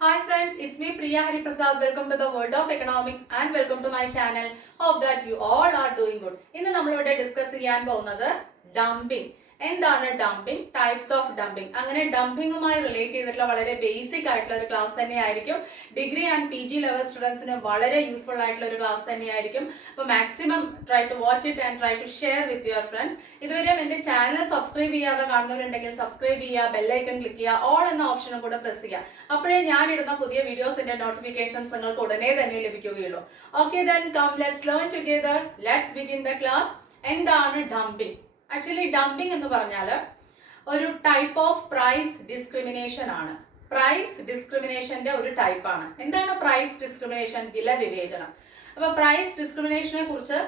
Hi friends, it's me Priya Hariprasad. Welcome to the world of economics and welcome to my channel. Hope that you all are doing good. ഇന്ന് നമ്മളിവിടെ discuss ചെയ്യാൻ പോകുന്നത് dumping. എന്താണ് dumping? Types of dumping. അങ്ങനെ ഡംപിംഗുമായി relate ചെയ്തിട്ടുള്ള വളരെ basic ആയിട്ടുള്ള ഒരു ക്ലാസ് തന്നെയായിരിക്കും. ഡിഗ്രി ആൻഡ് PG ലെവൽ സ്റ്റുഡൻസിന് വളരെ യൂസ്ഫുൾ ആയിട്ടുള്ള ഒരു ക്ലാസ് തന്നെയായിരിക്കും. അപ്പോൾ maximum try to watch it and try to share with your friends. ഇതുവരെ എന്റെ ചാനൽ സബ്സ്ക്രൈബ് ചെയ്യാതെ കാണുന്നവരുണ്ടെങ്കിൽ സബ്സ്ക്രൈബ് ചെയ്യുക, ബെല്ലൈക്കൺ ക്ലിക്ക് ചെയ്യുക, ഓൾ എന്ന ഓപ്ഷനും കൂടെ പ്രസ് ചെയ്യുക. അപ്പോഴേ ഞാൻ ഇടുന്ന പുതിയ വീഡിയോസിന്റെ നോട്ടിഫിക്കേഷൻസ് നിങ്ങൾക്ക് ഉടനെ തന്നെ ലഭിക്കുകയുള്ളൂ. Okay, then come let's learn together. Let's begin the class. എന്താണ് ഡംപിംഗ്? ആക്ച്വലി ഡംപിംഗ് എന്ന് പറഞ്ഞാൽ ഒരു ടൈപ്പ് ഓഫ് പ്രൈസ് ഡിസ്ക്രിമിനേഷൻ ആണ്. പ്രൈസ് ഡിസ്ക്രിമിനേഷന്റെ ഒരു ടൈപ്പാണ്. എന്താണ് പ്രൈസ് ഡിസ്ക്രിമിനേഷൻ? വില വിവേചനം. അപ്പൊ പ്രൈസ് ഡിസ്ക്രിമിനേഷനെ കുറിച്ച്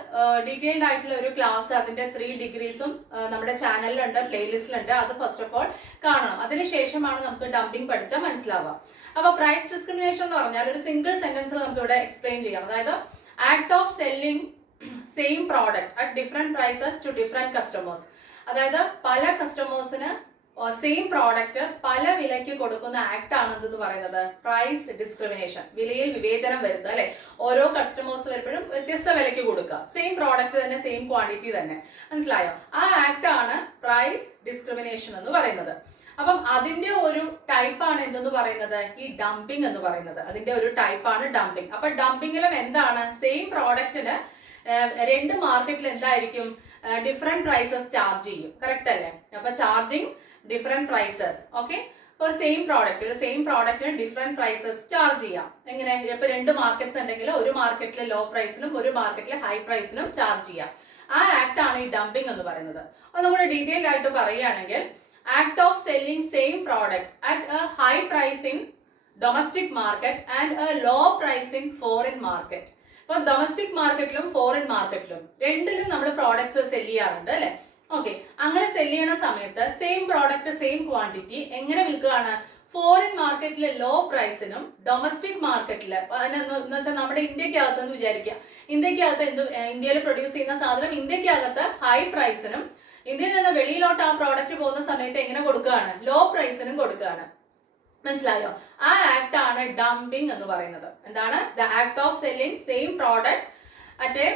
ഡീറ്റെയിൽഡ് ആയിട്ടുള്ള ഒരു ക്ലാസ്, അതിന്റെ 3 ഡിഗ്രീസും നമ്മുടെ ചാനലിലുണ്ട്, പ്ലേലിസ്റ്റിലുണ്ട്. അത് ഫസ്റ്റ് ഓഫ് ഓൾ കാണണം. അതിനുശേഷമാണ് നമുക്ക് ഡംപിംഗ് പഠിച്ചാൽ മനസ്സിലാവുക. അപ്പൊ പ്രൈസ് ഡിസ്ക്രിമിനേഷൻ എന്ന് പറഞ്ഞാൽ ഒരു സിംഗിൾ സെന്റൻസിൽ നമുക്ക് ഇവിടെ എക്സ്പ്ലെയിൻ ചെയ്യാം. അതായത് act of selling same product at different prices to different customers. അതായത് പല കസ്റ്റമേഴ്സിന് സെയിം പ്രോഡക്റ്റ് പല വിലയ്ക്ക് കൊടുക്കുന്ന ആക്ട് ആണ് എന്തെന്ന് പറയുന്നത് പ്രൈസ് ഡിസ്ക്രിമിനേഷൻ. വിലയിൽ വിവേചനം വരുത്തുക, അല്ലെ? ഓരോ കസ്റ്റമേഴ്സ് വരുമ്പോഴും വ്യത്യസ്ത വിലയ്ക്ക് കൊടുക്കുക. സെയിം പ്രോഡക്റ്റ് തന്നെ, സെയിം ക്വാണ്ടിറ്റി തന്നെ. മനസ്സിലായോ? ആ ആക്ട് ആണ് പ്രൈസ് ഡിസ്ക്രിമിനേഷൻ എന്ന് പറയുന്നത്. അപ്പം അതിന്റെ ഒരു ടൈപ്പാണ് എന്തെന്ന് പറയുന്നത് ഈ ഡംപിംഗ് എന്ന് പറയുന്നത്. അതിന്റെ ഒരു ടൈപ്പാണ് ഡംപിംഗ്. അപ്പൊ ഡംപിംഗിലും എന്താണ്, സെയിം പ്രോഡക്റ്റിന് രണ്ട് മാർക്കറ്റിൽ എന്തായിരിക്കും ഡിഫറെന്റ് പ്രൈസസ് ചാർജ് ചെയ്യും. കറക്റ്റ് അല്ലേ? അപ്പൊ ചാർജിങ് ഡിഫറെന്റ് പ്രൈസസ്. ഓക്കെ, ഒരു സെയിം പ്രോഡക്റ്റിന് ഡിഫറെന്റ് പ്രൈസസ് ചാർജ് ചെയ്യാം. എങ്ങനെ? ഇപ്പൊ രണ്ട് മാർക്കറ്റ്സ് ഉണ്ടെങ്കിൽ ഒരു മാർക്കറ്റിൽ ലോ പ്രൈസിനും ഒരു മാർക്കറ്റിൽ ഹൈ പ്രൈസിനും ചാർജ് ചെയ്യാം. ആ ആക്ട് ആണ് ഈ ഡംപിംഗ് എന്ന് പറയുന്നത്. അത് നമ്മൾ ഡീറ്റെയിൽഡ് ആയിട്ട് പറയുകയാണെങ്കിൽ, act of selling same product at a high price in domestic market and a low price in foreign market. ഇപ്പൊ ഡൊമസ്റ്റിക് മാർക്കറ്റിലും ഫോറിൻ മാർക്കറ്റിലും രണ്ടിലും നമ്മൾ പ്രോഡക്ട്സ് സെല് ചെയ്യാറുണ്ട്, അല്ലെ? ഓക്കെ, അങ്ങനെ സെല് ചെയ്യുന്ന സമയത്ത് സെയിം പ്രോഡക്റ്റ് സെയിം ക്വാണ്ടിറ്റി എങ്ങനെ വിൽക്കുകയാണ്? ഫോറിൻ മാർക്കറ്റിലെ ലോ പ്രൈസിനും ഡൊമസ്റ്റിക് മാർക്കറ്റില് എന്ന് വെച്ചാൽ നമ്മുടെ ഇന്ത്യക്കകത്ത് എന്ന് വിചാരിക്കുക. ഇന്ത്യക്കകത്ത് ഇന്ത്യയിൽ പ്രൊഡ്യൂസ് ചെയ്യുന്ന സാധനം ഇന്ത്യക്കകത്ത് ഹൈ പ്രൈസിനും ഇന്ത്യയിൽ നിന്ന് വെളിയിലോട്ട് ആ പ്രോഡക്റ്റ് പോകുന്ന സമയത്ത് എങ്ങനെ കൊടുക്കുകയാണ്? ലോ പ്രൈസിനും കൊടുക്കുകയാണ്. മനസ്സിലായോ? ആ ആക്ട് ആണ് ഡംപിംഗ് എന്ന് പറയുന്നത്. എന്താണ്? The act of selling same product at a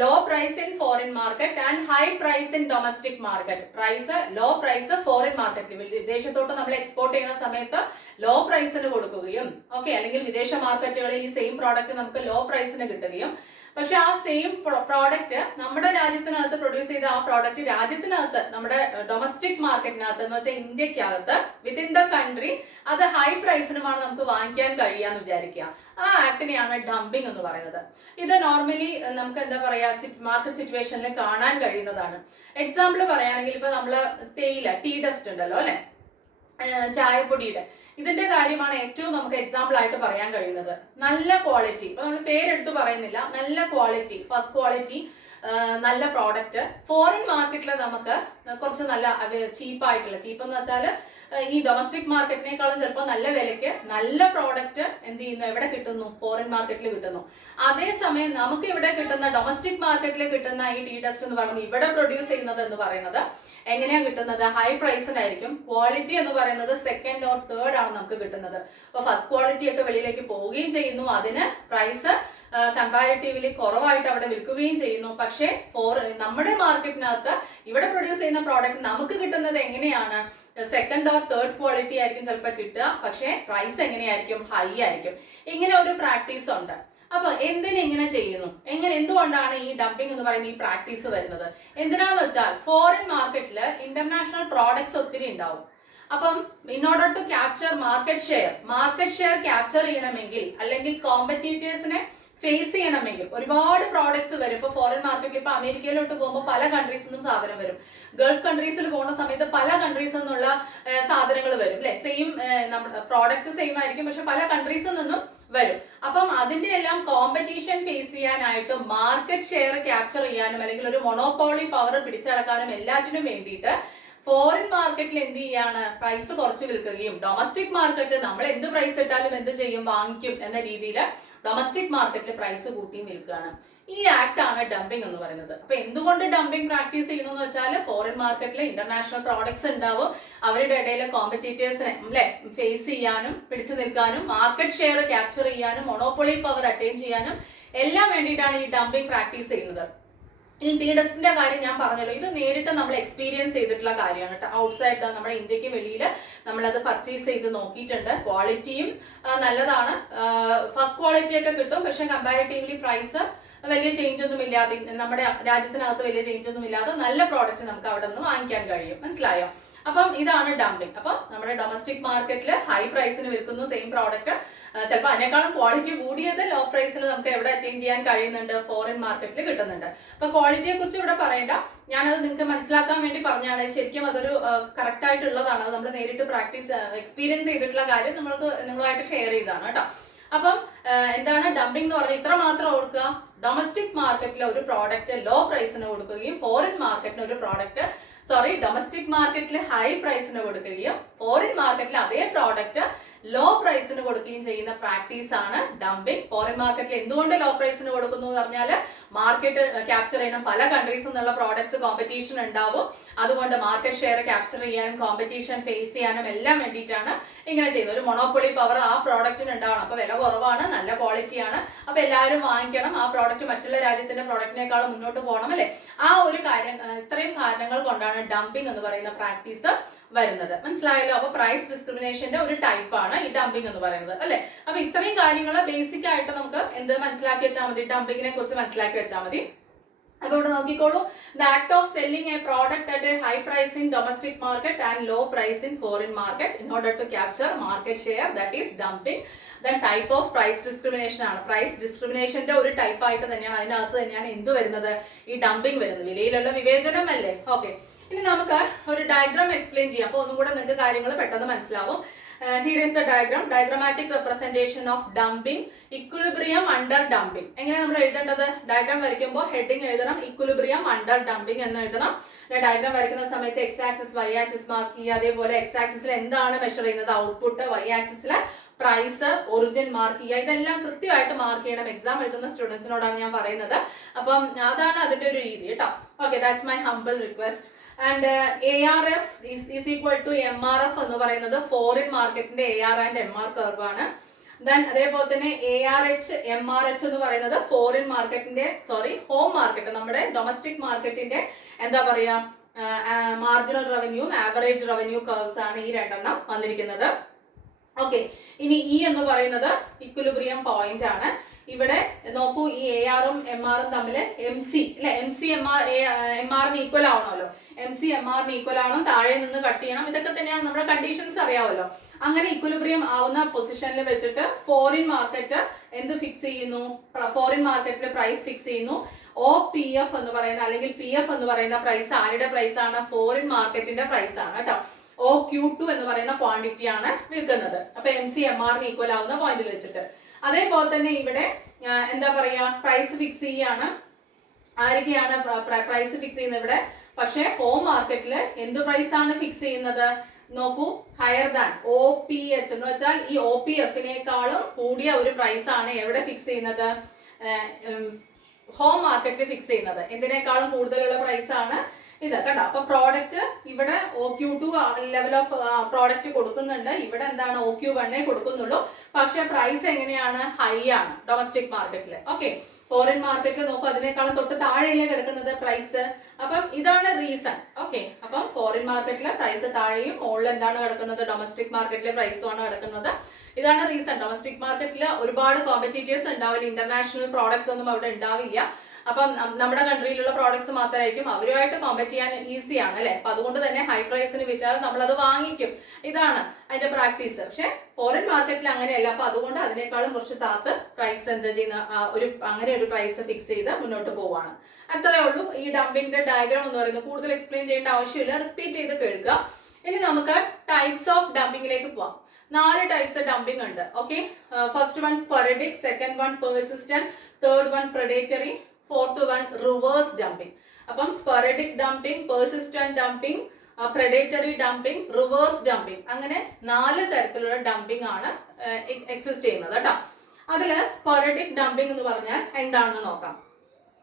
low price in foreign market and high price in domestic market. Low price foreign market, വിദേശത്തോട്ട് നമ്മൾ എക്സ്പോർട്ട് ചെയ്യുന്ന സമയത്ത് ലോ പ്രൈസിന് കൊടുക്കുകയും, ഓക്കെ, അല്ലെങ്കിൽ വിദേശ മാർക്കറ്റുകളിൽ ഈ സെയിം പ്രോഡക്റ്റ് നമുക്ക് ലോ പ്രൈസിന് കിട്ടുകയും, പക്ഷെ ആ സെയിം പ്രോഡക്റ്റ് നമ്മുടെ രാജ്യത്തിനകത്ത് പ്രൊഡ്യൂസ് ചെയ്ത ആ പ്രോഡക്റ്റ് രാജ്യത്തിനകത്ത് നമ്മുടെ ഡൊമസ്റ്റിക് മാർക്കറ്റിനകത്ത് എന്ന് വെച്ചാൽ ഇന്ത്യക്കകത്ത് വിത്തിൻ ദ കൺട്രി അത് ഹൈ പ്രൈസിനുമാണ് നമുക്ക് വാങ്ങിക്കാൻ കഴിയാന്ന് വിചാരിക്കുക. ആ ആക്ടിനെയാണ് ഡംപിംഗ് എന്ന് പറയുന്നത്. ഇത് നോർമലി നമുക്ക് എന്താ പറയാ മാർക്കറ്റ് സിറ്റുവേഷനിൽ കാണാൻ കഴിയുന്നതാണ്. എക്സാമ്പിൾ പറയുകയാണെങ്കിൽ ഇപ്പൊ നമ്മള് തേയില, ടീ ഡസ്റ്റ് ഉണ്ടല്ലോ, അല്ലെ? ചായപ്പൊടിയുടെ ഇതിന്റെ കാര്യമാണ് ഏറ്റവും നമുക്ക് എക്സാമ്പിൾ ആയിട്ട് പറയാൻ കഴിയുന്നത്. നല്ല ക്വാളിറ്റി, ഇപ്പൊ നമ്മൾ പേരെടുത്ത് പറയുന്നില്ല, നല്ല ക്വാളിറ്റി, ഫസ്റ്റ് ക്വാളിറ്റി, നല്ല പ്രോഡക്റ്റ് ഫോറിൻ മാർക്കറ്റിൽ നമുക്ക് കുറച്ച് നല്ല ചീപ്പായിട്ടുള്ള, ചീപ്പ് എന്ന് വെച്ചാൽ ഈ ഡൊമസ്റ്റിക് മാർക്കറ്റിനേക്കാളും ചിലപ്പോൾ നല്ല വിലയ്ക്ക് നല്ല പ്രോഡക്റ്റ് എന്ത് ചെയ്യുന്നു, എവിടെ കിട്ടുന്നു? ഫോറിൻ മാർക്കറ്റിൽ കിട്ടുന്നു. അതേസമയം നമുക്ക് ഇവിടെ കിട്ടുന്ന ഡൊമസ്റ്റിക് മാർക്കറ്റിൽ കിട്ടുന്ന ഈ ടീ ഡസ്റ്റ് എന്ന് പറയുന്നത് ഇവിടെ പ്രൊഡ്യൂസ് ചെയ്യുന്നത് എന്ന് പറയുന്നത് എങ്ങനെയാ കിട്ടുന്നത്? ഹൈ പ്രൈസിനായിരിക്കും. ക്വാളിറ്റി എന്ന് പറയുന്നത് സെക്കൻഡ് ഓർ തേർഡ് ആണ് നമുക്ക് കിട്ടുന്നത്. അപ്പൊ ഫസ്റ്റ് ക്വാളിറ്റി ഒക്കെ വെളിയിലേക്ക് പോവുകയും ചെയ്യുന്നു, അതിന് പ്രൈസ് കമ്പാരിറ്റീവ്ലി കുറവായിട്ട് അവിടെ വിൽക്കുകയും ചെയ്യുന്നു. പക്ഷേ നമ്മുടെ മാർക്കറ്റിനകത്ത് ഇവിടെ പ്രൊഡ്യൂസ് ചെയ്യുന്ന പ്രോഡക്റ്റ് നമുക്ക് കിട്ടുന്നത് എങ്ങനെയാണ്? സെക്കൻഡ് ഓർ തേർഡ് ക്വാളിറ്റി ആയിരിക്കും ചിലപ്പോൾ കിട്ടുക, പക്ഷേ പ്രൈസ് എങ്ങനെയായിരിക്കും? ഹൈ ആയിരിക്കും. ഇങ്ങനെ ഒരു പ്രാക്ടീസ് ഉണ്ട്. അപ്പൊ എന്തിനെ ചെയ്യുന്നു? എന്തുകൊണ്ടാണ് ഈ ഡംപിംഗ് എന്ന് പറയുന്ന ഈ പ്രാക്ടീസ് വരുന്നത്? എന്തിനാന്ന് വെച്ചാൽ ഫോറിൻ മാർക്കറ്റില് ഇന്റർനാഷണൽ പ്രോഡക്ട്സ് ഒത്തിരി ഉണ്ടാവും. അപ്പം in order to capture market share capture ചെയ്യണമെങ്കിൽ, അല്ലെങ്കിൽ കോമ്പറ്റീറ്റേഴ്സിനെ ഫേസ് ചെയ്യണമെങ്കിൽ ഒരുപാട് പ്രോഡക്ട്സ് വരും. ഇപ്പൊ ഫോറിൻ മാർക്കറ്റിൽ ഇപ്പൊ അമേരിക്കയിലോട്ട് പോകുമ്പോൾ പല കൺട്രീസിൽ നിന്നും സാധനം വരും. ഗൾഫ് കൺട്രീസിൽ പോകുന്ന സമയത്ത് പല കൺട്രീസിൽ നിന്നുള്ള സാധനങ്ങൾ വരും, അല്ലെ? സെയിം നമ്മുടെ പ്രോഡക്റ്റ് സെയിം ആയിരിക്കും, പക്ഷെ പല കൺട്രീസിൽ നിന്നും വരും. അപ്പം അതിന്റെ എല്ലാം കോമ്പറ്റീഷൻ ഫേസ് ചെയ്യാനായിട്ടും മാർക്കറ്റ് ഷെയർ ക്യാപ്ചർ ചെയ്യാനും അല്ലെങ്കിൽ ഒരു മൊണോപോളി പവർ പിടിച്ചടക്കാനും എല്ലാറ്റിനും വേണ്ടിയിട്ട് ഫോറിൻ മാർക്കറ്റിൽ എന്ത് ചെയ്യാണ്, പ്രൈസ് കുറച്ച് വിൽക്കുകയും ഡൊമസ്റ്റിക് മാർക്കറ്റിൽ നമ്മൾ എന്ത് പ്രൈസ് ഇട്ടാലും എന്ത് ചെയ്യും, വാങ്ങിക്കും എന്ന രീതിയിൽ ഡൊമസ്റ്റിക് മാർക്കറ്റിൽ പ്രൈസ് കൂട്ടിയും വിൽക്കുകയാണ്. ഈ ആക്ട് ആണ് ഡംപിംഗ് എന്ന് പറയുന്നത്. അപ്പൊ എന്തുകൊണ്ട് ഡംപിംഗ് പ്രാക്ടീസ് ചെയ്യണമെന്ന് വെച്ചാൽ ഫോറിൻ മാർക്കറ്റിൽ ഇന്റർനാഷണൽ പ്രോഡക്ട്സ് ഉണ്ടാവും, അവരുടെ ഇടയിലെ കോമ്പറ്റീറ്റേഴ്സിനെ അല്ലെ ഫേസ് ചെയ്യാനും പിടിച്ചു നിൽക്കാനും മാർക്കറ്റ് ഷെയർ ക്യാപ്ചർ ചെയ്യാനും മൊണോപ്പൊളി പവർ അറ്റൈൻ ചെയ്യാനും എല്ലാം വേണ്ടിയിട്ടാണ് ഈ ഡംപിംഗ് പ്രാക്ടീസ് ചെയ്യുന്നത്. ഈ ടി ടെസ്റ്റിന്റെ കാര്യം ഞാൻ പറഞ്ഞല്ലോ, ഇത് നേരിട്ട് നമ്മൾ എക്സ്പീരിയൻസ് ചെയ്തിട്ടുള്ള കാര്യമാണ് കേട്ടോ. ഔട്ട്സൈഡ് നമ്മുടെ ഇന്ത്യക്ക് വെളിയിൽ നമ്മളത് പർച്ചേസ് ചെയ്ത് നോക്കിയിട്ടുണ്ട്. ക്വാളിറ്റിയും നല്ലതാണ്, ഫസ്റ്റ് ക്വാളിറ്റി ഒക്കെ കിട്ടും. പക്ഷെ കമ്പാരിറ്റീവ്ലി പ്രൈസ് വലിയ ചേഞ്ച് ഒന്നും ഇല്ലാതെ, നമ്മുടെ രാജ്യത്തിനകത്ത് വലിയ ചേഞ്ച് ഒന്നും ഇല്ലാതെ നല്ല പ്രോഡക്റ്റ് നമുക്ക് അവിടെ നിന്ന് വാങ്ങിക്കാൻ കഴിയും. മനസ്സിലായോ? അപ്പം ഇതാണ് ഡംപിംഗ്. അപ്പം നമ്മുടെ ഡൊമസ്റ്റിക് മാർക്കറ്റിൽ ഹൈ പ്രൈസിന് വിൽക്കുന്നു സെയിം പ്രോഡക്റ്റ്, ചിലപ്പോൾ അതിനേക്കാളും ക്വാളിറ്റി കൂടിയത് ലോ പ്രൈസിൽ നമുക്ക് എവിടെ അറ്റൈൻ ചെയ്യാൻ കഴിയുന്നുണ്ട്, ഫോറിൻ മാർക്കറ്റിൽ കിട്ടുന്നുണ്ട്. അപ്പൊ ക്വാളിറ്റിയെ കുറിച്ച് ഇവിടെ പറയണ്ട, ഞാനത് നിങ്ങൾക്ക് മനസ്സിലാക്കാൻ വേണ്ടി പറഞ്ഞാണ്. ശരിക്കും അതൊരു കറക്റ്റ് ആയിട്ടുള്ളതാണ്, അത് നമ്മൾ നേരിട്ട് പ്രാക്ടീസ് എക്സ്പീരിയൻസ് ചെയ്തിട്ടുള്ള കാര്യം നിങ്ങളുമായിട്ട് ഷെയർ ചെയ്താണ് കേട്ടോ. അപ്പം എന്താണ് ഡംപിംഗ് എന്ന് പറഞ്ഞാൽ ഇത്ര മാത്രം ഓർക്കുക, ഡൊമസ്റ്റിക് മാർക്കറ്റിലെ ഒരു പ്രോഡക്റ്റ് ലോ പ്രൈസിന് കൊടുക്കുകയും ഫോറിൻ മാർക്കറ്റിന് ഒരു പ്രോഡക്റ്റ് ഡൊമസ്റ്റിക് മാർക്കറ്റിൽ ഹൈ പ്രൈസിന് കൊടുക്കുകയും ഫോറിൻ മാർക്കറ്റിൽ അതേ പ്രോഡക്റ്റ് ലോ പ്രൈസിന് കൊടുക്കുകയും ചെയ്യുന്ന പ്രാക്ടീസ് ആണ് ഡംപിംഗ്. ഫോറിൻ മാർക്കറ്റിൽ എന്തുകൊണ്ട് ലോ പ്രൈസിന് കൊടുക്കുന്നു എന്ന് പറഞ്ഞാൽ മാർക്കറ്റ് ക്യാപ്ചർ ചെയ്യണം, പല കൺട്രീസിൽ നിന്നുള്ള പ്രോഡക്ട്സ് കോമ്പറ്റീഷൻ ഉണ്ടാവും, അതുകൊണ്ട് മാർക്കറ്റ് ഷെയർ ക്യാപ്ചർ ചെയ്യാനും കോമ്പറ്റീഷൻ ഫേസ് ചെയ്യാനും എല്ലാം വേണ്ടിയിട്ടാണ് ഇങ്ങനെ ചെയ്യുന്നത്. ഒരു മൊണോപ്പൊളി പവർ ആ പ്രോഡക്റ്റിന് ഉണ്ടാവണം. അപ്പൊ വില കുറവാണ്, നല്ല ക്വാളിറ്റിയാണ്, അപ്പൊ എല്ലാവരും വാങ്ങിക്കണം, ആ പ്രോഡക്റ്റ് മറ്റുള്ള രാജ്യത്തിന്റെ പ്രോഡക്റ്റിനേക്കാളും മുന്നോട്ട് പോകണം അല്ലെ. ആ ഒരു കാര്യം, ഇത്രയും കാരണങ്ങൾ കൊണ്ടാണ് ഡംപിംഗ് എന്ന് പറയുന്ന പ്രാക്ടീസ് വരുന്നത്. മനസ്സിലായല്ലോ? അപ്പൊ പ്രൈസ് ഡിസ്ക്രിമിനേഷന്റെ ഒരു ടൈപ്പ് ആണ് ഈ ഡംപിംഗ് എന്ന് പറയുന്നത് അല്ലെ. അപ്പൊ ഇത്രയും കാര്യങ്ങൾ ബേസിക് ആയിട്ട് നമുക്ക് എന്ത് മനസ്സിലാക്കി വെച്ചാൽ മതി, ഡംപിങ്ങിനെ കുറിച്ച് മനസ്സിലാക്കി വെച്ചാൽ മതി. അപ്പൊ ഇവിടെ നോക്കിക്കോളൂ, the act of selling a product at a high price in domestic market and low price in foreign market in order to capture market share, that is dumping. Then type of price discrimination ആണ്. Price ഡിസ്ക്രിമിനേഷന്റെ ഒരു type ആയിട്ട് തന്നെയാണ്, അതിനകത്ത് തന്നെയാണ് എന്ത് വരുന്നത്, ഈ ഡംപിംഗ് വരുന്നത്. വിലയിലുള്ള വിവേചനം അല്ലേ. ഓക്കെ, ഇനി നമുക്ക് ഒരു ഡയഗ്രാം എക്സ്പ്ലെയിൻ ചെയ്യാം, അപ്പൊ ഒന്നും കൂടെ നിങ്ങൾക്ക് കാര്യങ്ങൾ പെട്ടെന്ന് മനസ്സിലാവും. Here is the diagram, diagrammatic representation of dumping, equilibrium under dumping. എങ്ങനെ നമ്മൾ എഴുതേണ്ടത്, ഡയഗ്രാം വരയ്ക്കുമ്പോൾ ഹെഡിങ് എഴുതണം equilibrium under dumping എന്ന് എഴുതണം. ഡയഗ്രാം വരയ്ക്കുന്ന സമയത്ത് X axis Y axis mark ചെയ്യുക. അതേപോലെ എക്സ് ആക്സിസിൽ എന്താണ് മെഷർ ചെയ്യുന്നത്, ഔട്ട്പുട്ട്, വൈ ആക്സിസിൽ പ്രൈസ്, ഒറിജിൻ മാർക്ക് ചെയ്യുക. ഇതെല്ലാം കൃത്യമായിട്ട് മാർക്ക് ചെയ്യണം. എക്സാം എഴുതുന്ന സ്റ്റുഡൻസിനോടാണ് ഞാൻ പറയുന്നത്. അപ്പം അതാണ് അതിന്റെ ഒരു രീതി കേട്ടോ. Okay, that's my humble request. And ARF is equal to MRF എന്ന് പറയുന്നത് ഫോറിൻ മാർക്കറ്റിന്റെ AR ആൻഡ് MR കർവ് ആണ്. ദെൻ അതേപോലെ തന്നെ ARH MRH എന്ന് പറയുന്നത് ഫോറിൻ മാർക്കറ്റിന്റെ ഹോം മാർക്കറ്റ്, നമ്മുടെ ഡൊമസ്റ്റിക് മാർക്കറ്റിന്റെ എന്താ പറയാ marginal revenue, average revenue curves ആണ് ഈ രണ്ടെണ്ണം വന്നിരിക്കുന്നത്. ഓക്കെ, ഇനി E എന്ന് പറയുന്നത് ഇക്വിലിബ്രിയം പോയിന്റ് ആണ്. ഇവിടെ നോക്കൂ, ഈ ARഉം MRഉം തമ്മിൽ MC അല്ലെ, MC MRന് ഈക്വൽ ആവണമല്ലോ, MC MRന് ഈക്വൽ ആവണം, താഴെ നിന്ന് കട്ട് ചെയ്യണം, ഇതൊക്കെ തന്നെയാണ് നമ്മുടെ കണ്ടീഷൻസ് അറിയാമല്ലോ. അങ്ങനെ ഇക്വിലിബ്രിയം ആവുന്ന പൊസിഷനിൽ വെച്ചിട്ട് ഫോറിൻ മാർക്കറ്റ് എന്ത് ഫിക്സ് ചെയ്യുന്നു, ഫോറിൻ മാർക്കറ്റിൽ പ്രൈസ് ഫിക്സ് ചെയ്യുന്നു. OPF എന്ന് പറയുന്ന അല്ലെങ്കിൽ PF എന്ന് പറയുന്ന പ്രൈസ് ആരുടെ പ്രൈസ് ആണ്, ഫോറിൻ മാർക്കറ്റിന്റെ പ്രൈസ് ആണ് കേട്ടോ. OQ2 എന്ന് പറയുന്ന ക്വാണ്ടിറ്റി ആണ് വിൽക്കുന്നത്. അപ്പൊ MC MRന് ഈക്വൽ ആവുന്ന പോയിന്റിൽ വെച്ചിട്ട്. അതേപോലെ തന്നെ ഇവിടെ എന്താ പറയാ, പ്രൈസ് ഫിക്സ് ചെയ്യാണ്. ആരൊക്കെയാണ് പ്രൈസ് ഫിക്സ് ചെയ്യുന്നത് ഇവിടെ? പക്ഷെ ഹോം മാർക്കറ്റിൽ എന്ത് പ്രൈസ് ആണ് ഫിക്സ് ചെയ്യുന്നത്, നോക്കൂ, ഹയർ ദാൻ OPH എന്ന് വെച്ചാൽ ഈ OPFനേക്കാളും കൂടിയ ഒരു പ്രൈസ് ആണ് എവിടെ ഫിക്സ് ചെയ്യുന്നത്, ഹോം മാർക്കറ്റിൽ ഫിക്സ് ചെയ്യുന്നത്. എന്തിനേക്കാളും കൂടുതലുള്ള പ്രൈസ് ആണ് ഇത് കേട്ടോ. അപ്പൊ പ്രോഡക്റ്റ് ഇവിടെ OQ2 ലെവൽ ഓഫ് പ്രോഡക്റ്റ് കൊടുക്കുന്നുണ്ട്, ഇവിടെ എന്താണ് OQ1 കൊടുക്കുന്നുള്ളൂ. പക്ഷെ പ്രൈസ് എങ്ങനെയാണ്, ഹൈ ആണ് ഡൊമസ്റ്റിക് മാർക്കറ്റിൽ. ഓക്കെ, ഫോറിൻ മാർക്കറ്റിൽ നോക്കൂ, അതിനേക്കാളും തൊട്ട് താഴെയല്ലേ കിടക്കുന്നത് പ്രൈസ്. അപ്പം ഇതാണ് റീസൺ. ഓക്കെ, അപ്പം ഫോറിൻ മാർക്കറ്റിലെ പ്രൈസ് താഴെയും മുകളിൽ എന്താണ് കിടക്കുന്നത്, ഡൊമസ്റ്റിക് മാർക്കറ്റിലെ പ്രൈസും ആണ് കിടക്കുന്നത്. ഇതാണ് റീസൺ. ഡൊമസ്റ്റിക് മാർക്കറ്റിൽ ഒരുപാട് കോമ്പറ്റീറ്റേഴ്സ് ഉണ്ടാവില്ല, ഇന്റർനാഷണൽ പ്രോഡക്ട്സ് ഒന്നും അവിടെ ഉണ്ടാവില്ല. അപ്പം നമ്മുടെ കൺട്രിയിലുള്ള പ്രോഡക്ട്സ് മാത്രമായിരിക്കും, അവരുമായിട്ട് കോമ്പറ്റ് ചെയ്യാൻ ഈസിയാണ് അല്ലെ. അപ്പൊ അതുകൊണ്ട് തന്നെ ഹൈ പ്രൈസിന് വിറ്റാൽ നമ്മൾ അത് വാങ്ങിക്കും. ഇതാണ് അതിന്റെ പ്രാക്ടീസ്. പക്ഷെ ഫോറിൻ മാർക്കറ്റിൽ അങ്ങനെയല്ല. അപ്പൊ അതുകൊണ്ട് അതിനേക്കാളും കുറച്ച് താത്ത് പ്രൈസ് എന്താ ചെയ്യുന്ന അങ്ങനെ ഒരു പ്രൈസ് ഫിക്സ് ചെയ്ത് മുന്നോട്ട് പോവാണ്. അത്രേ ഉള്ളൂ ഈ ഡംപിങ്ങിന്റെ ഡയഗ്രാം എന്ന് പറയുന്നത്. കൂടുതൽ എക്സ്പ്ലെയിൻ ചെയ്യേണ്ട ആവശ്യമില്ല, റിപ്പീറ്റ് ചെയ്ത് കേൾക്കുക. ഇനി നമുക്ക് ടൈപ്സ് ഓഫ് ഡംപിങ്ങിലേക്ക് പോവാം. 4 ടൈപ്സ് ഡംപിങ് ഉണ്ട്. Okay, first one sporadic, second one persistent, third one predatory, fourth one reverse dumping. അപ്പം sporadic dumping, persistent dumping, predatory dumping, reverse dumping. അങ്ങനെ 4 തരത്തിലുള്ള ഡംപിംഗ് ആണ് എക്സിസ്റ്റ് ചെയ്യുന്നത് കേട്ടോ. അതിൽ സ്പൊറഡിക് ഡംപിംഗ് എന്ന് പറഞ്ഞാൽ എന്താണെന്ന് നോക്കാം.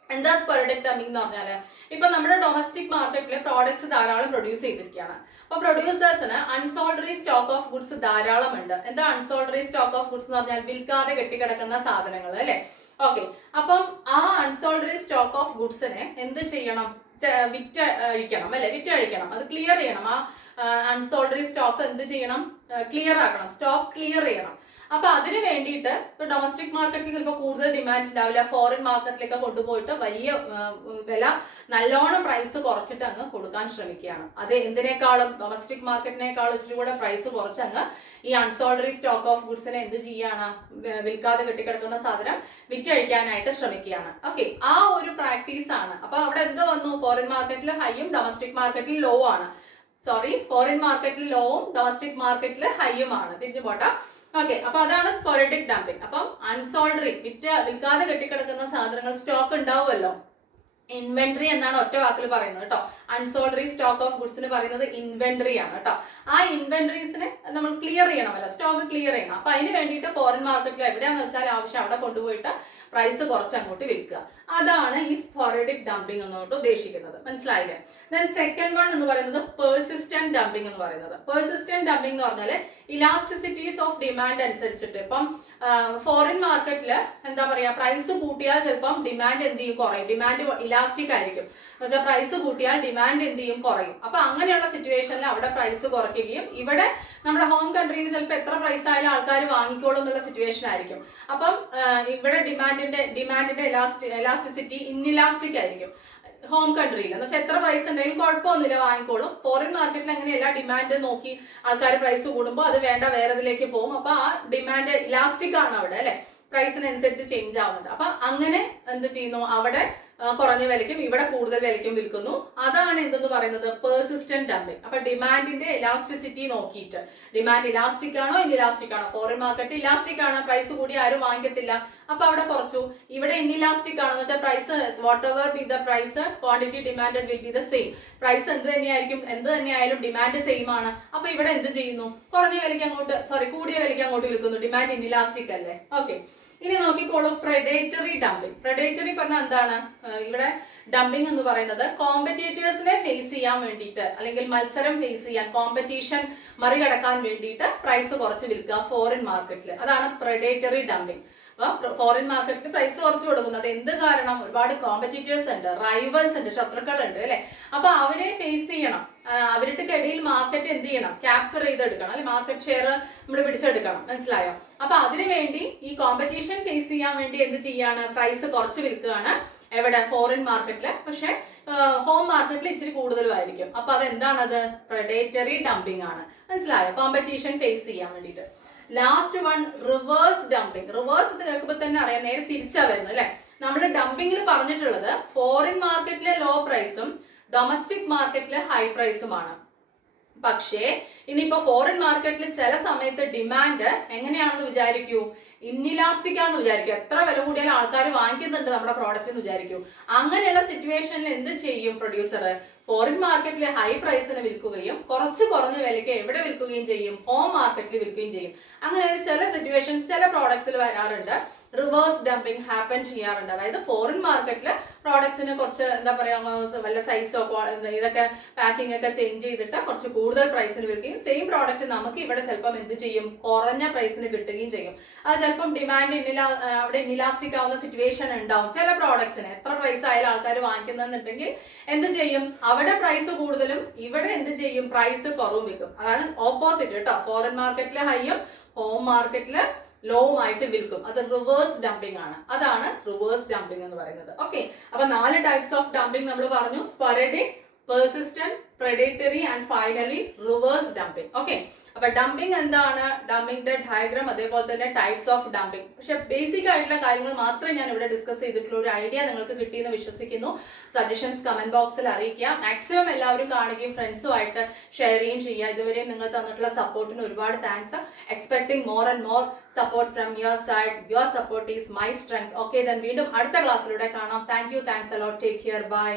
എന്താ സ്പൊറഡിക് ഡംപിംഗ് എന്ന് പറഞ്ഞാൽ, ഇപ്പൊ നമ്മുടെ ഡൊമസ്റ്റിക് മാർക്കറ്റിൽ പ്രോഡക്ട്സ് ധാരാളം പ്രൊഡ്യൂസ് ചെയ്തിരിക്കുകയാണ്. അപ്പൊ പ്രൊഡ്യൂസേഴ്സിന് അൺസോൾഡറി സ്റ്റോക്ക് ഓഫ് ഗുഡ്സ് ധാരാളം ഉണ്ട്. എന്താ അൺസോൾഡറി സ്റ്റോക്ക് ഓഫ് ഗുഡ്സ് എന്ന് പറഞ്ഞാൽ വിൽക്കാതെ കെട്ടിക്കിടക്കുന്ന സാധനങ്ങൾ അല്ലെ. ഓക്കെ, അപ്പം ആ അൺസോൾഡറി സ്റ്റോക്ക് ഓഫ് ഗുഡ്സിനെ എന്ത് ചെയ്യണം? വിറ്റഴിക്കണം അല്ലെ, വിറ്റഴിക്കണം, അത് ക്ലിയർ ചെയ്യണം. ആ അൺസോൾഡറി സ്റ്റോക്ക് എന്ത് ചെയ്യണം? ക്ലിയർ ആക്കണം, സ്റ്റോക്ക് ക്ലിയർ ചെയ്യണം. അപ്പൊ അതിന് വേണ്ടിയിട്ട് ഇപ്പൊ ഡൊമസ്റ്റിക് മാർക്കറ്റിൽ ചിലപ്പോൾ കൂടുതൽ ഡിമാൻഡ് ഉണ്ടാവില്ല, ഫോറിൻ മാർക്കറ്റിലേക്ക് കൊണ്ടുപോയിട്ട് വലിയ വില നല്ലോണം പ്രൈസ് കുറച്ചിട്ട് അങ്ങ് കൊടുക്കാൻ ശ്രമിക്കുകയാണ്. അത് എന്തിനേക്കാളും ഡൊമസ്റ്റിക് മാർക്കറ്റിനേക്കാളും ഇച്ചിരി കൂടെ പ്രൈസ് കുറച്ചങ്ങ് ഈ അൺസോൾഡറി സ്റ്റോക്ക് ഓഫ് ഗുഡ്സിനെ എന്ത് ചെയ്യാണ്? വിൽക്കാതെ കെട്ടിക്കിടക്കുന്ന സാധനം വിറ്റഴിക്കാനായിട്ട് ശ്രമിക്കുകയാണ്. ഓക്കെ, ആ ഒരു പ്രാക്ടീസ് ആണ്. അപ്പൊ അവിടെ എന്ത് വന്നു? ഫോറിൻ മാർക്കറ്റിൽ ഹൈയും ഡൊമസ്റ്റിക് മാർക്കറ്റിൽ ലോ ആണ്. സോറി, ഫോറിൻ മാർക്കറ്റിൽ ലോവും ഡൊമസ്റ്റിക് മാർക്കറ്റിൽ ഹൈയും ആണ്. തിരിഞ്ഞു പോട്ടെ. ഓക്കെ, അപ്പൊ അതാണ് സ്പൊറഡിക് ഡംപിംഗ്. അപ്പം അൺസോൾഡറി വിൽക്കാതെ കെട്ടിക്കിടക്കുന്ന സാധനങ്ങൾ സ്റ്റോക്ക് ഉണ്ടാവുമല്ലോ. ഇൻവെന്ററി എന്നാണ് ഒറ്റ വാക്കിൽ പറയുന്നത് കേട്ടോ. അൺസോൾഡറി സ്റ്റോക്ക് ഓഫ് ഗുഡ്സിന് പറയുന്നത് ഇൻവെന്ററി ആണ് കേട്ടോ. ആ ഇൻവെന്ററീസിനെ നമ്മൾ ക്ലിയർ ചെയ്യണമല്ലോ, സ്റ്റോക്ക് ക്ലിയർ ചെയ്യണം. അപ്പൊ അതിന് വേണ്ടിയിട്ട് ഫോറിൻ മാർക്കറ്റിൽ എവിടെയാണെന്ന് വെച്ചാൽ ആവശ്യം അവിടെ കൊണ്ടുപോയിട്ട് പ്രൈസ് കുറച്ച് അങ്ങോട്ട് വിൽക്കുക. അതാണ് ഈ സ്പൊറഡിക് ഡംപിംഗ് എന്നോട്ട് ഉദ്ദേശിക്കുന്നത്. മനസ്സിലായില്ലേ? ദെൻ സെക്കൻഡ് വൺ എന്ന് പറയുന്നത് പെർസിസ്റ്റന്റ് ഡംപിംഗ് എന്ന് പറയുന്നത്. പെർസിസ്റ്റന്റ് ഡംപിംഗ് എന്ന് പറഞ്ഞാൽ ഇലാസ്റ്റിസിറ്റീസ് ഓഫ് ഡിമാൻഡ് അനുസരിച്ചിട്ട് ഇപ്പം ഫോറിൻ മാർക്കറ്റിൽ എന്താ പറയാ, പ്രൈസ് കൂട്ടിയാൽ ചിലപ്പം ഡിമാൻഡ് എന്ത് ചെയ്യും? കുറയും. ഡിമാൻഡ് ഇലാസ്റ്റിക് ആയിരിക്കും എന്ന് വെച്ചാൽ പ്രൈസ് കൂട്ടിയാൽ ഡിമാൻഡ് എന്ത് ചെയ്യും? കുറയും. അപ്പൊ അങ്ങനെയുള്ള സിറ്റുവേഷനിൽ അവിടെ പ്രൈസ് കുറയ്ക്കുകയും ഇവിടെ നമ്മുടെ ഹോം കൺട്രിയിൽ ചിലപ്പോൾ എത്ര പ്രൈസ് ആയാലും ആൾക്കാർ വാങ്ങിക്കോളും എന്നുള്ള സിറ്റുവേഷൻ ആയിരിക്കും. അപ്പം ഇവിടെ ഡിമാൻഡിന്റെ ഇലാസ്റ്റിസിറ്റി ഇൻഇലാസ്റ്റിക് ആയിരിക്കും ഹോം കൺട്രിയിൽ എന്ന് വെച്ചാൽ എത്ര പ്രൈസ് ഉണ്ടെങ്കിലും കുഴപ്പമൊന്നുമില്ല, വാങ്ങിക്കോളും. ഫോറിൻ മാർക്കറ്റിൽ അങ്ങനെയല്ല, ഡിമാൻഡ് നോക്കി ആൾക്കാർ പ്രൈസ് കൂടുമ്പോൾ അത് വേണ്ട വേറെ ഇതിലേക്ക് പോകും. അപ്പൊ ആ ഡിമാൻഡ് ഇലാസ്റ്റിക് ആണ് അവിടെ അല്ലെ, പ്രൈസിനനുസരിച്ച് ചേഞ്ച് ആവുന്നുണ്ട്. അപ്പൊ അങ്ങനെ എന്ത് ചെയ്യുന്നു? അവിടെ കുറഞ്ഞ വിലയ്ക്കും ഇവിടെ കൂടുതൽ വിലയ്ക്കും വിൽക്കുന്നു. അതാണ് എന്തെന്ന് പറയുന്നത്? Persistent dumping. അപ്പൊ ഡിമാൻഡിന്റെ ഇലാസ്റ്റിസിറ്റി നോക്കിയിട്ട്, ഡിമാൻഡ് ഇലാസ്റ്റിക് ആണോ ഇൻഇലാസ്റ്റിക് ആണോ? ഫോറിൻ മാർക്കറ്റ് ഇലാസ്റ്റിക് ആണ്, പ്രൈസ് കൂടി ആരും വാങ്ങിക്കത്തില്ല, അപ്പൊ അവിടെ കുറച്ചു. ഇവിടെ ഇൻഇലാസ്റ്റിക് ആണെന്ന് വെച്ചാൽ price whatever be the price, quantity demand will be the same. Price എന്ത് തന്നെയായാലും ഡിമാൻഡ് സെയിം ആണ്. അപ്പൊ ഇവിടെ എന്ത് ചെയ്യുന്നു? കുറഞ്ഞ വിലയ്ക്ക് അങ്ങോട്ട്, കൂടിയ വിലയ്ക്ക് അങ്ങോട്ട് വിൽക്കുന്നു. ഡിമാൻഡ് ഇൻഇലാസ്റ്റിക് അല്ലേ. ഓക്കെ, ഇനി നോക്കിക്കോളൂ പ്രെഡേറ്ററി ഡംപിംഗ്. പ്രെഡേറ്ററി പറഞ്ഞാൽ എന്താണ്? ഇവിടെ ഡംപിംഗ് എന്ന് പറയുന്നത് കോമ്പറ്റീറ്റേഴ്സിനെ ഫേസ് ചെയ്യാൻ വേണ്ടിയിട്ട്, അല്ലെങ്കിൽ മത്സരം ഫേസ് ചെയ്യാൻ, കോമ്പറ്റീഷൻ മറികടക്കാൻ വേണ്ടിയിട്ട് പ്രൈസ് കുറച്ച് വിൽക്കുക ഫോറിൻ മാർക്കറ്റിൽ. അതാണ് പ്രെഡേറ്ററി ഡംപിംഗ്. അപ്പൊ ഫോറിൻ മാർക്കറ്റിൽ പ്രൈസ് കുറച്ച് കൊടുക്കുന്നത് എന്ത് കാരണം? ഒരുപാട് കോമ്പറ്റീറ്റേഴ്സ് ഉണ്ട്, റൈവൽസ് ഉണ്ട്, ശത്രുക്കൾ ഉണ്ട് അല്ലെ. അപ്പൊ അവരെ ഫേസ് ചെയ്യണം. അവരുടെക്കിടയിൽ മാർക്കറ്റ് എന്ത് ചെയ്യണം? ക്യാപ്ചർ ചെയ്തെടുക്കണം അല്ലെ, മാർക്കറ്റ് ഷെയർ നമ്മൾ പിടിച്ചെടുക്കണം. മനസ്സിലായോ? അപ്പൊ അതിനുവേണ്ടി ഈ കോമ്പറ്റീഷൻ ഫേസ് ചെയ്യാൻ വേണ്ടി എന്ത് ചെയ്യാണ്? പ്രൈസ് കുറച്ച് വിൽക്കുകയാണ്. എവിടെ? ഫോറിൻ മാർക്കറ്റില്. പക്ഷെ ഹോം മാർക്കറ്റിൽ ഇച്ചിരി കൂടുതലും ആയിരിക്കും. അപ്പൊ അതെന്താണത്? പ്രെഡേറ്ററി ഡംപിംഗ് ആണ്. മനസ്സിലായോ? കോമ്പറ്റീഷൻ ഫേസ് ചെയ്യാൻ വേണ്ടിയിട്ട്. Last one reverse dumping. Reverse കേൾക്കുമ്പോൾ തന്നെ അറിയാം, നേരെ തിരിച്ചാ വരുന്നത് അല്ലെ. നമ്മൾ ഡംപിംഗിൽ പറഞ്ഞിട്ടുള്ളത് ഫോറിൻ മാർക്കറ്റിലെ ലോ പ്രൈസും ഡൊമസ്റ്റിക് മാർക്കറ്റിലെ ഹൈ പ്രൈസുമാണ്. പക്ഷേ ഇനിയിപ്പോ ഫോറിൻ മാർക്കറ്റിൽ ചില സമയത്ത് ഡിമാൻഡ് എങ്ങനെയാണെന്ന് വിചാരിക്കൂ? ഇൻഇലാസ്റ്റിക് ആണെന്ന് വിചാരിക്കും. എത്ര വില കൂടിയാലും ആൾക്കാർ വാങ്ങിക്കുന്നുണ്ട് നമ്മുടെ പ്രോഡക്റ്റ് എന്ന് വിചാരിക്കൂ. അങ്ങനെയുള്ള സിറ്റുവേഷനിൽ എന്ത് ചെയ്യും പ്രൊഡ്യൂസർ? ഫോറിൻ മാർക്കറ്റിലെ ഹൈ പ്രൈസിന് വിൽക്കുകയും കുറച്ച് കുറഞ്ഞ വിലയ്ക്ക് എവിടെ വിൽക്കുകയും ചെയ്യും? ഹോം മാർക്കറ്റിൽ വിൽക്കുകയും ചെയ്യും. അങ്ങനെ ചില സിറ്റുവേഷൻ ചില പ്രോഡക്ട്സിൽ വരാറുണ്ട്. റിവേഴ്സ് ഡംപിംഗ് ഹാപ്പൻ ചെയ്യാറുണ്ട്. അതായത് ഫോറിൻ മാർക്കറ്റിൽ പ്രോഡക്ട്സിന് കുറച്ച് എന്താ പറയാ, വല്ല സൈസോ ഇതൊക്കെ പാക്കിംഗ് ഒക്കെ ചേഞ്ച് ചെയ്തിട്ട് കുറച്ച് കൂടുതൽ പ്രൈസിന് വിൽക്കുകയും സെയിം പ്രോഡക്റ്റ് നമുക്ക് ഇവിടെ ചിലപ്പം എന്ത് ചെയ്യും? കുറഞ്ഞ പ്രൈസിന് കിട്ടുകയും ചെയ്യും. അത് ചിലപ്പം ഡിമാൻഡ് അവിടെ ഇൻഇലാസ്റ്റിക് ആവുന്ന സിറ്റുവേഷൻ ഉണ്ടാവും. ചില പ്രോഡക്ട്സിന് എത്ര പ്രൈസ് ആയാലും ആൾക്കാർ വാങ്ങിക്കുന്നുണ്ടെങ്കിൽ എന്ത് ചെയ്യും? അവിടെ പ്രൈസ് കൂടുതലും ഇവിടെ എന്ത് ചെയ്യും? പ്രൈസ് കുറവും വിൽക്കും. അതാണ് ഓപ്പോസിറ്റ് കേട്ടോ. ഫോറിൻ മാർക്കറ്റിലെ ഹൈയും ഹോം മാർക്കറ്റില് ലോവുമായിട്ട് വിൽക്കും. അത് റിവേഴ്സ് ഡംപിംഗ് ആണ്. അതാണ് റിവേഴ്സ് ഡംപിംഗ് എന്ന് പറയുന്നത്. ഓക്കെ, അപ്പൊ 4 ടൈപ്സ് ഓഫ് ഡംപിംഗ് നമ്മൾ പറഞ്ഞു. Sporadic, persistent, predatory and finally reverse dumping. Okay, അപ്പൊ ഡംപിംഗ് എന്താണ്? ഡംപിംഗിന്റെ ഡയഗ്രാം, അതേപോലെ തന്നെ ടൈപ്സ് ഓഫ് ഡംപിംഗ്. പക്ഷെ ബേസിക് ആയിട്ടുള്ള കാര്യങ്ങൾ മാത്രമേ ഞാൻ ഇവിടെ ഡിസ്കസ് ചെയ്തിട്ടുള്ള. ഒരു ഐഡിയ നിങ്ങൾക്ക് കിട്ടിയെന്ന് വിശ്വസിക്കുന്നു. സജഷൻസ് കമന്റ് ബോക്സിൽ അറിയിക്കുക. മാക്സിമം എല്ലാവരും കാണുകയും ഫ്രണ്ട്സുമായിട്ട് ഷെയർ ചെയ്യുകയും ചെയ്യുക. ഇതുവരെ നിങ്ങൾ തന്നിട്ടുള്ള സപ്പോർട്ടിന് ഒരുപാട് thanks. Expecting more and more support from your side. Your support is my strength. Okay, then വീണ്ടും അടുത്ത ക്ലാസ്സിലൂടെ കാണാം. Thank you, thanks a lot. Take care, by.